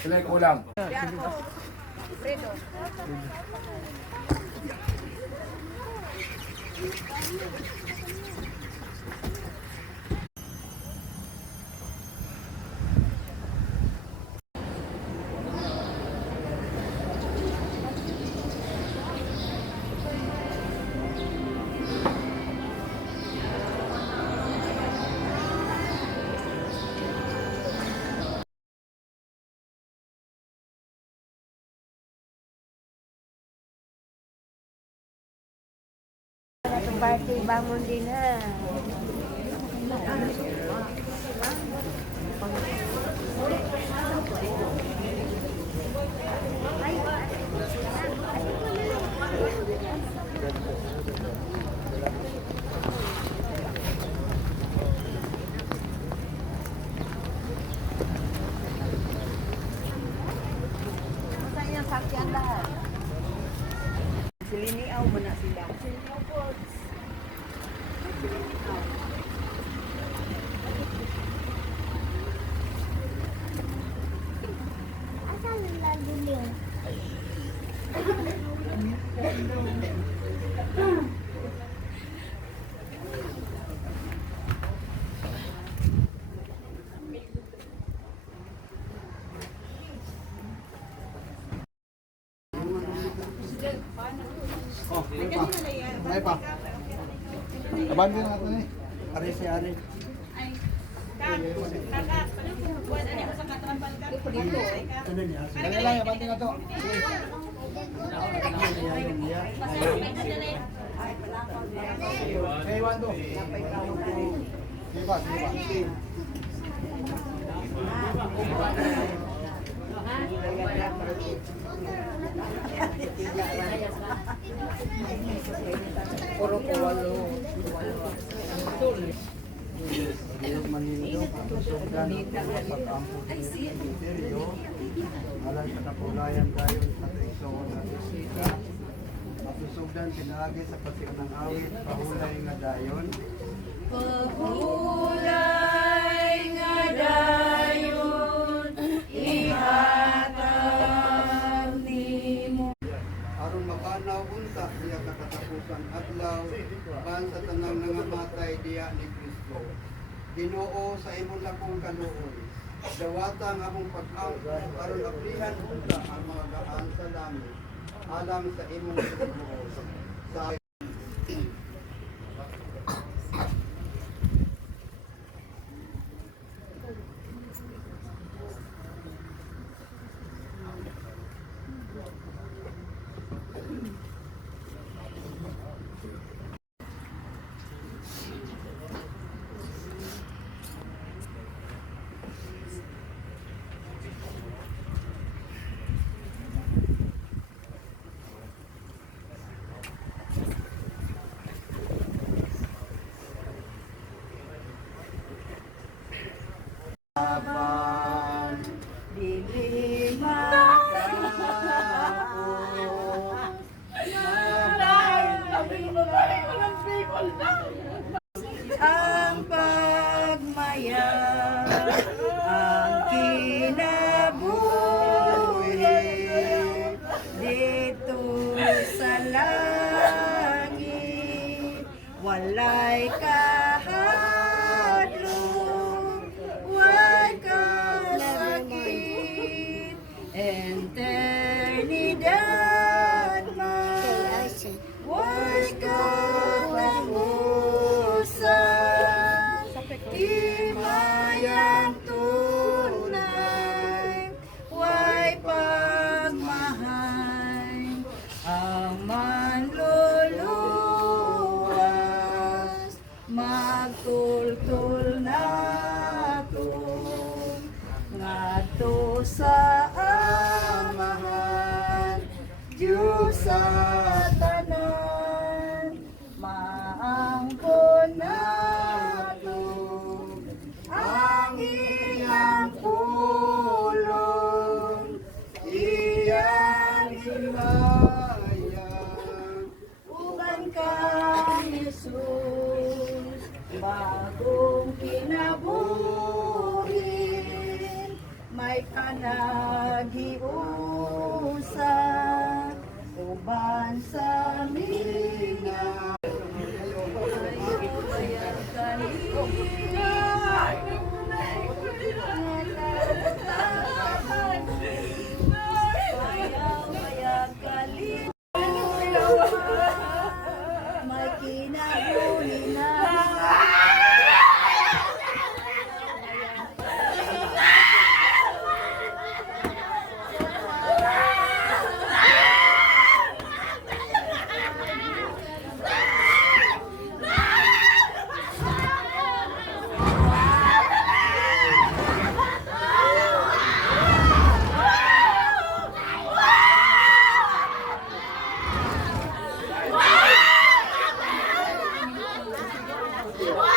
Sila yung kulang. Fredo. Party bangun din ha. Saan yung sakyan lahat? Siliniaw mo na sila. Asan lagi niyo? Oh, may pa. Abandon natin eh. Ari si Ari. Dali lang, abandon na to. Hey, Wando. Sige ba? Puro ko walo. Alang sa kapulayan dayon sa Kristoon na bisita. Matusugdan pinaagi sa pasig ng awit, pahulay nga dayon. Pahulay nga dayon, ihatag nimo. Aron makanaw unta siya kakatapusan adlaw, ban sa tanang nangamatay diya ni Kristo. Ginoo sa imong lakong kaluoy. Dawata nga among pag-angkon aron aplihan unta ang mga gaan sa langit. Alang sa imong pagbuo. Sa Dili ang pagmaya, ang kinabuhi dito sa langit, walay kahadlok, walay kasakit, eternidad man, walay katapusan, himayang tunay, way pagmahal, ang manluluwas, magtultul nato, ngadto sa amahan, Diyos sa tanan, maangkon nato ang iyang pulong, iyang himayang uban kang Jesus, bagong kinabuhin, ay kanaghiusa uban sa mina. May kinabuli na. Wow!